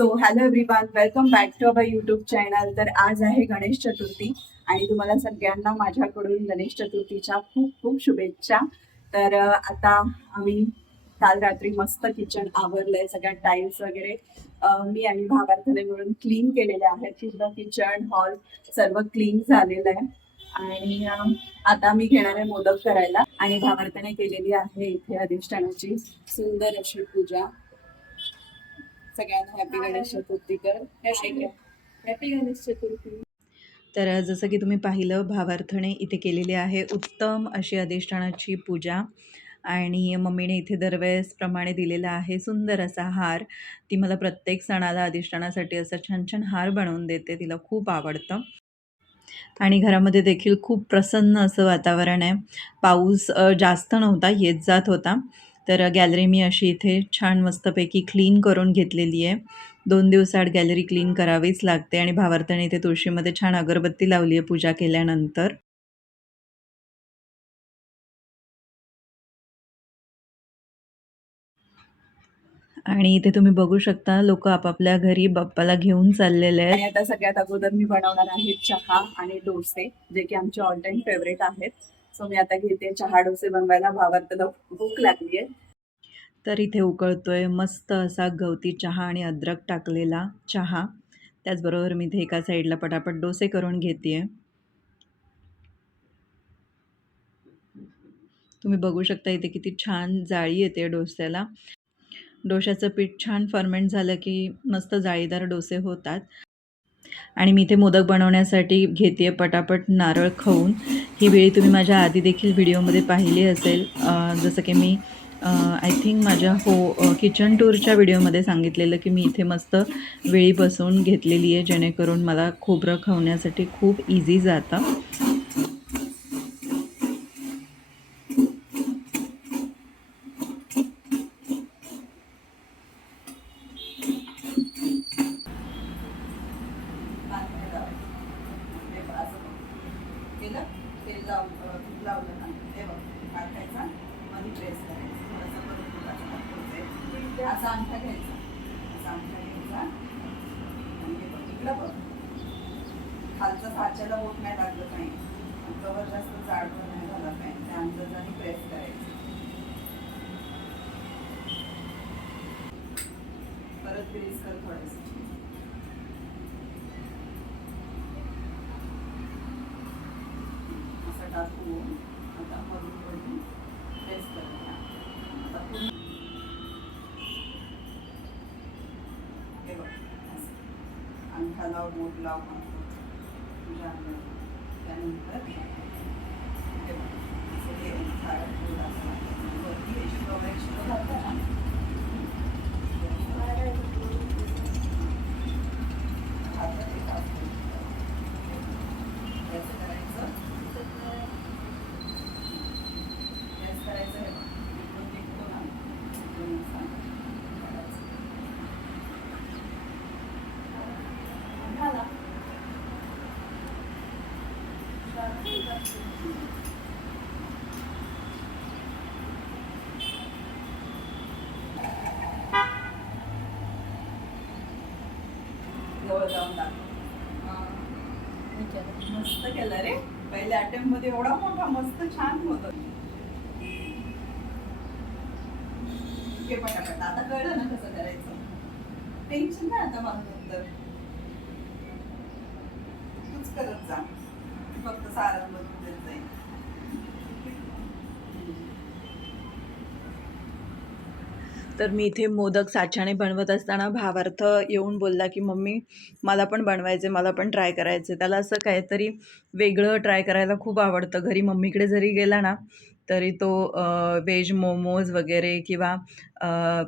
So hello everyone welcome back to our YouTube channel तर आज आहे गणेश चतुर्थी आणि तुम्हाला सगळ्यांना माझ्याकडून गणेश चतुर्थीच्या खूप खूप शुभेच्छा. तर आता आम्ही काल रात्री मस्त किचन आवरलंय सगळ्या टाईल्स वगैरे. मी आणि भावार्थने मिळून क्लीन केलेले आहेत. पूर्ण किचन हॉल सर्व क्लीन झालेलं आहे. आणि आता मी घेणार आहे मोदक करायला. आणि भावार्थने केलेली आहे इथे अधिष्ठानाची सुंदर अशी पूजा. सगळ्यांना हॅपी गणेश चतुर्थी कर. हॅपी गणेश चतुर्थी तर जसं की तुम्ही पाहिलं भावार्थने इथे केलेली आहे उत्तम अशी अधिष्ठानाची पूजा. आणि मम्मीने इथे दरवेळेसप्रमाणे दिलेला आहे सुंदर असा हार. ती मला प्रत्येक सणाला अधिष्ठानासाठी असा छान छान हार बनवून देते. तिला खूप आवडतं. आणि घरामध्ये देखील खूप प्रसन्न असं वातावरण आहे. पाऊस जास्त नव्हता येत जात होता. तर गॅलरी मी अशी इथे छान मस्तपैकी क्लीन करून घेतलेली आहे. दोन दिवसाआड गॅलरी क्लीन करावीच लागते आणि भावार्थाने इथे तुळशीमध्ये छान अगरबत्ती लावली आहे पूजा केल्यानंतर. आणि इथे तुम्ही बघू शकता लोक आपापल्या घरी बाप्पाला घेऊन चाललेले आहेत. आता सगळ्यात अगोदर मी बनवणार आहे चहा आणि डोसे जे की आमचे ऑल टाइम फेवरेट आहेत. सो मी आता घेते चहा डोसे बनवायला. भावार्थला भूक लागली आहे तर इथे उकळतोय. मस्त असा गवती चहा आणि अद्रक टाकलेला चहा. त्याचबरोबर मी इथे एका साईडला पटापट डोसे करून घेते तुम्ही बघू शकता इथे किती छान जाळी येते डोस्याला. डोशाचं पीठ छान फर्मेंट झालं की मस्त जाळीदार डोसे होतात. आणि मी इथे मोदक बनवण्यासाठी घेते आहे पटापट नारळ खाऊन. ही वेळी तुम्ही माझ्या आधी देखील व्हिडिओमध्ये पाहिली असेल. जसं की मी आय थिंक माझ्या हो किचन टूरच्या व्हिडिओमध्ये सांगितलेलं की मी इथे मस्त वेळी बसवून घेतलेली आहे जेणेकरून मला खोबरं खावण्यासाठी खूप इझी जातं केलं तेल लावलं तूप लावलं ना ते बघ टाकायचा मध्ये प्रेस करायचं थोडंसं करून तुपाचं टाकायचं असा अंगठा घ्यायचा असा अंगठा घ्यायचा आणि हे बघ इकडं बघ खालचं साच्याला बोट नाही लागलं काही. कवर जास्त जाड पण नाही झाला पाहिजे त्या अंदाजाने प्रेस करायचं. परत ग्रीस कर थोडंसं. असं टाकून आता मधून मधून प्रेस करूया. आता पूर्ण हे बघ असं. अंगठा लाव बोट लावून त्यानंतर हे बघ असं वरती एक्स्ट्रा एक्स्ट्रा घालता ना हातात एक हात ठेवायचा. असं करायचं प्रेस करायचं हे बघ. इकडून निघतो ना, इकडून असा करायचं. झाला. जाऊन मस्त केलं रे. पहिल्या अटेम्प्टमध्ये एवढा मोठा मस्त छान होत. आहे पटापट. आता कळलं ना कसं करायचं. टेन्शन नाही आता मला नंतर तूच करत जा. फक्त सारं बघ देत जाईल तर मी इथे मोदक साच्याने बनवत असताना भावार्थ येऊन बोलला की मम्मी मला पण बनवायचे मला पण ट्राय करायचे त्याला असं काहीतरी वेगळं ट्राय करायला खूप आवडतं. घरी मम्मीकडे जरी गेला ना तरी तो व्हेज मोमोज वगैरे किंवा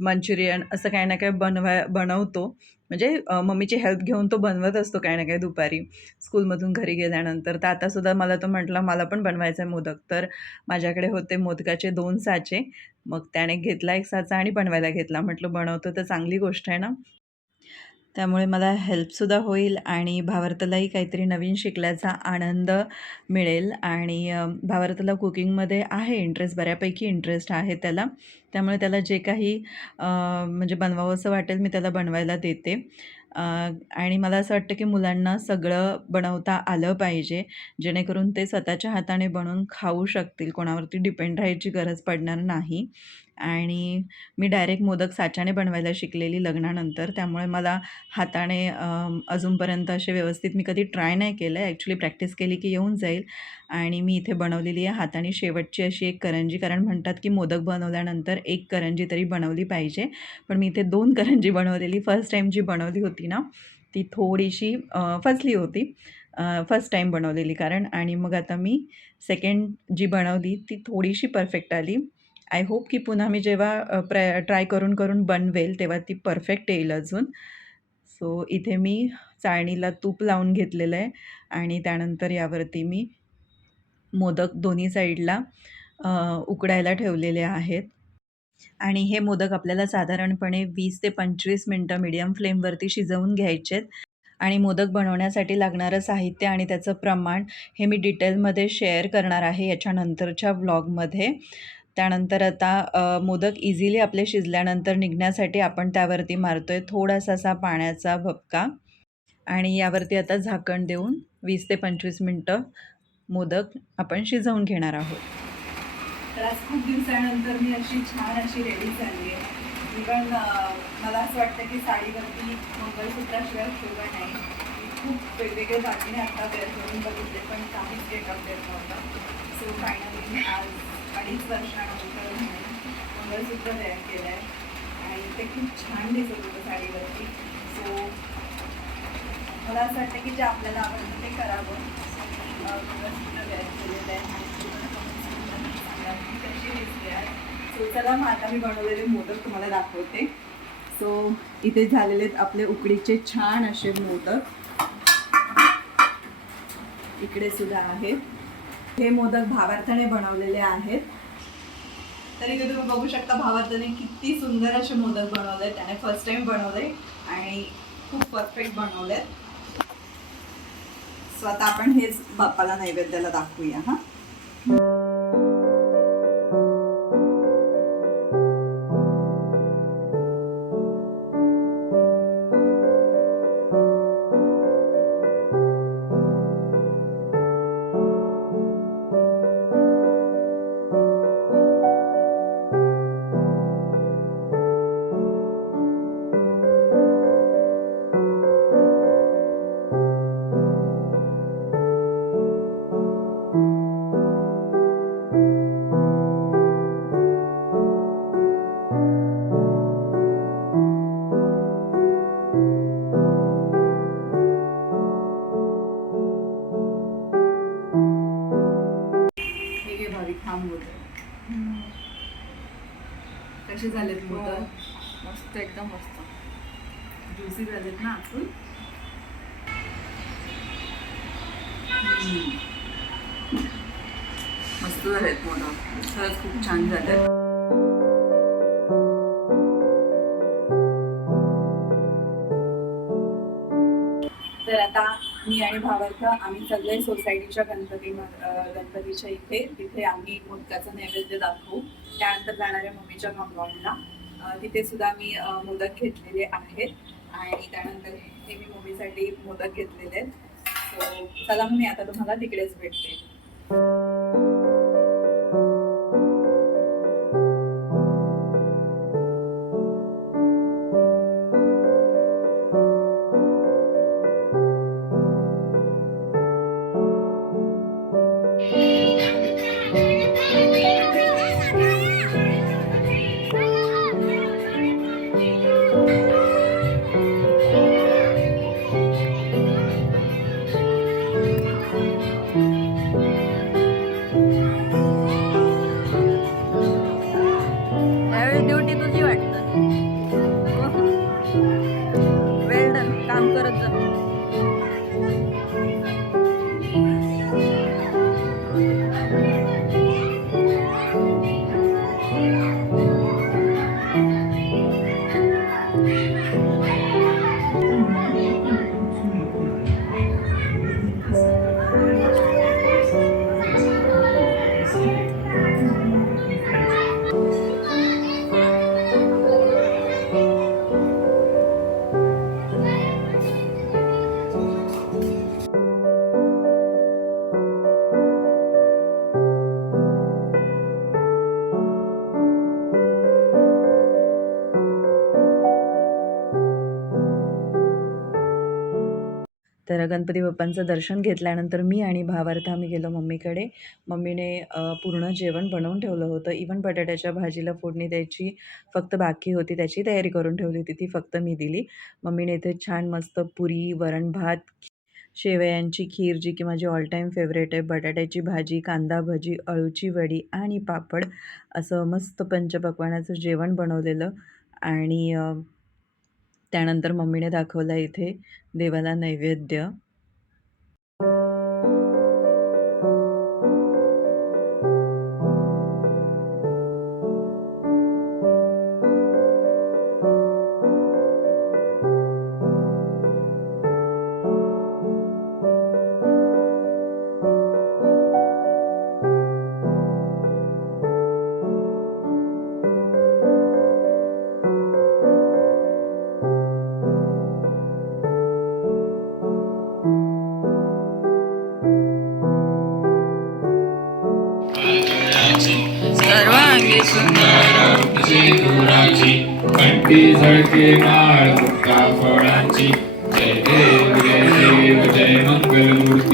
मंचुरियन असं काही ना काही बनवाय बनवतो. म्हणजे मम्मीची हेल्प घेऊन तो बनवत असतो काही ना काही दुपारी स्कूलमधून घरी गेल्यानंतर. तर आतासुद्धा मला तो म्हटला मला पण बनवायचा आहे मोदक. तर माझ्याकडे होते मोदकाचे दोन साचे. मग त्याने घेतला एक साचा आणि बनवायला घेतला. म्हटलं बनवतो तर चांगली गोष्ट आहे ना. त्यामुळे मला हेल्पसुद्धा होईल आणि भावार्थालाही काहीतरी नवीन शिकल्याचा आनंद मिळेल. आणि भावार्थाला भावार्थला कुकिंगमध्ये आहे इंटरेस्ट बऱ्यापैकी इंटरेस्ट आहे त्याला. त्यामुळे त्याला जे काही म्हणजे म्हणजे बनवावंसं वाटेल मी त्याला बनवायला देते. आणि मला असं वाटतं की मुलांना सगळं बनवता आलं पाहिजे. जेणेकरून ते स्वतःच्या हाताने बनवून खाऊ शकतील. कोणावरती डिपेंड राहायची गरज पडणार नाही. आणि मी डायरेक्ट मोदक साच्याने बनवायला शिकलेली लग्नानंतर. त्यामुळे मला हाताने अजूनपर्यंत असे व्यवस्थित मी कधी ट्राय नाही केलं. आहे ॲक्च्युली प्रॅक्टिस केली की येऊन जाईल. आणि मी इथे बनवलेली आहे हाताने शेवटची अशी एक करंजी. कारण म्हणतात की मोदक बनवल्यानंतर एक करंजी तरी बनवली पाहिजे. पण मी इथे दोन करंजी बनवलेली. फर्स्ट टाईम जी बनवली होती ना ती थोडीशी फसली होती. फर्स्ट टाईम बनवलेली. कारण आणि मग आता मी सेकंड जी बनवली ती थोडीशी परफेक्ट आली. आय होप की पुन्हा मी जेव्हा प्र ट्राय करून करून बनवेल तेव्हा ती परफेक्ट येईल अजून. सो इथे मी चाळणीला तूप लावून घेतलेलं आहे आणि त्यानंतर यावरती मी मोदक दोन्ही साईडला उकडायला ठेवलेले आहेत. आणि हे मोदक आपल्याला साधारणपणे वीस ते पंचवीस मिनटं मीडियम फ्लेमवरती शिजवून घ्यायचे आहेत आणि मोदक बनवण्यासाठी लागणारं साहित्य आणि त्याचं प्रमाण हे मी डिटेलमध्ये शेअर करणार आहे याच्यानंतरच्या व्लॉगमध्ये. त्यानंतर आता मोदक इझिली आपले शिजल्यानंतर निघण्यासाठी आपण त्यावरती मारतो आहे थोडासा असा पाण्याचा भपका. आणि यावरती आता झाकण देऊन वीस ते पंचवीस मिनटं मोदक आपण शिजवून घेणार आहोत. तर आज खूप दिवसानंतर मी अशी छान अशी रेडी झाली आहे. इवन मला असं वाटतं की साडीवरती मंगळसूत्राशिवाय शोभा नाही. मी खूप वेगवेगळे दागिने आत्ता वेअर करून बघितले पण काहीच गेटअप देत नव्हतं. सो फायनली मी आज अडीच वर्षानंतर मंगळसूत्र तयार केलं आहे आणि ते खूप छान दिसत होतं साडीवरती. सो मला असं वाटतं की जे आपल्याला आवडतं ते करावं. मंगळसूत्र तयार केलेलं आहे. की कशी दिसते आहे सो चला मग आता मी बनवलेले मोदक तुम्हाला दाखवते. सो इथे झालेले आहेत आपले उकडीचे छान असे मोदक. इकडे सुद्धा आहेत. हे मोदक भावार्थाने बनवलेले आहेत. तर इथे तुम्ही बघू शकता भावार्थाने किती सुंदर असे मोदक बनवले. त्याने फर्स्ट टाइम बनवले आणि खूप परफेक्ट बनवले. स्वतः आपण हेच बाप्पाला नैवेद्याला दाखवूया हा. मस्त एकदम मस्त. ज्युसी झालेत ना आतून मस्त झालेत मोठं खरंच खूप छान झालेत. तर आता मी आणि भावार्थ आम्ही सगळे सोसायटीच्या गणपती गणपतीच्या इथे तिथे आम्ही मोदकाचं नैवेद्य दाखवू. त्यानंतर जाणाऱ्या मम्मीच्या कंपाऊंडला तिथे सुद्धा मी मोदक घेतलेले आहेत. आणि त्यानंतर हे मी मम्मीसाठी मोदक घेतलेले आहेत. सो चला मी आता तुम्हाला तिकडेच भेटते. गणपती बाप्पांचं दर्शन घेतल्यानंतर मी आणि भावार्थ आम्ही गेलो मम्मीकडे. मम्मीने पूर्ण जेवण बनवून ठेवलं होतं. इवन बटाट्याच्या भाजीला फोडणी द्यायची फक्त बाकी होती त्याची तयारी करून ठेवली होती ती फक्त मी दिली. मम्मीने इथे छान मस्त पुरी वरण भात शेवयांची खीर जी की माझी ऑल टाईम फेवरेट आहे बटाट्याची भाजी कांदा भजी अळूची वडी आणि पापड असं मस्त पंचपक्वानाचं जेवण बनवलेलं. आणि त्यानंतर मम्मीने दाखवला इथे देवाला नैवेद्य.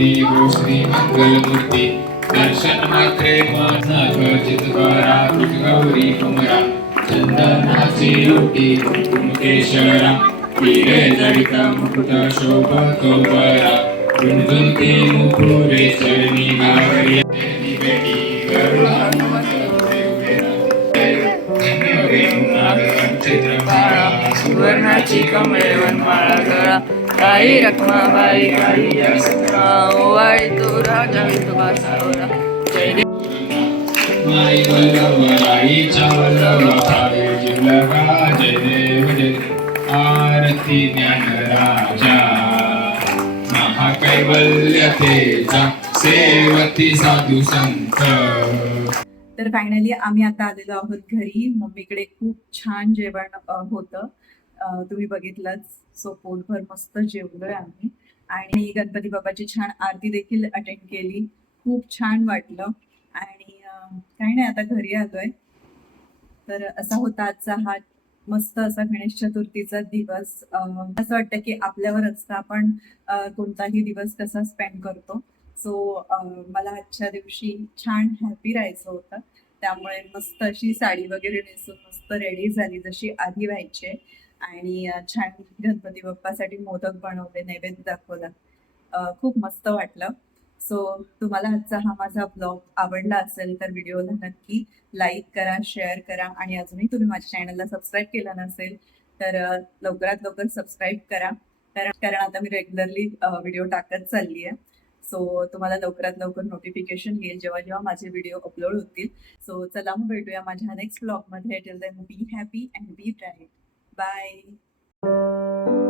मंगल श्री मंगलमूर्ती दर्शन मात्रे माझा खचित करा गौरी कुमरा चंदनाची रोटी कुंकुम केशरा हिरे जडिता मुकुट शोभतो बरा गुणगुणती मुकुरे चरणी गावरी देवी बेटी गरुडा सुवर्णाची कमळे वनमाळा गळा काही रखमाबाई काही असना ओवाळी तो राजा सावरा जय देव माई वल्लभ आईच्या वल्लभ जय देव जय आरती ज्ञान राजा महाकैवल्यतेचा सेवती साधू संत तर फायनली आम्ही आता आलेलो आहोत घरी. मम्मीकडे खूप छान जेवण होतं. तुम्ही बघितलंच. सो पोटभर मस्त जेवलोय आम्ही. आणि गणपती बाबाची छान आरती देखील अटेंड केली. खूप छान वाटलं. आणि काही नाही आता घरी आलोय. तर असा होता आजचा हा मस्त असा गणेश चतुर्थीचा दिवस. असं वाटतं की आपल्यावर असतं आपण कोणताही दिवस कसा स्पेंड करतो. सो मला आजच्या दिवशी छान हॅपी राहायचं होतं. त्यामुळे मस्त अशी साडी वगैरे नेसून मस्त रेडी झाली. जशी आधी व्हायची. आणि छान गणपती बाप्पासाठी मोदक बनवले नैवेद्य दाखवला. खूप मस्त वाटलं. सो तुम्हाला आजचा हा माझा ब्लॉग आवडला असेल तर व्हिडिओला नक्की लाईक करा शेअर करा आणि अजूनही तुम्ही माझ्या चॅनलला सबस्क्राईब केलं नसेल तर लवकरात लवकर सबस्क्राईब करा. कारण कारण आता मी रेग्युलरली व्हिडिओ टाकत चालली आहे. सो तुम्हाला लवकरात लवकर नोटिफिकेशन येईल जेव्हा जेव्हा माझे व्हिडिओ अपलोड होतील. सो चला मग भेटूया माझ्या नेक्स्ट ब्लॉगमध्ये. Till then be happy and be bright Bye.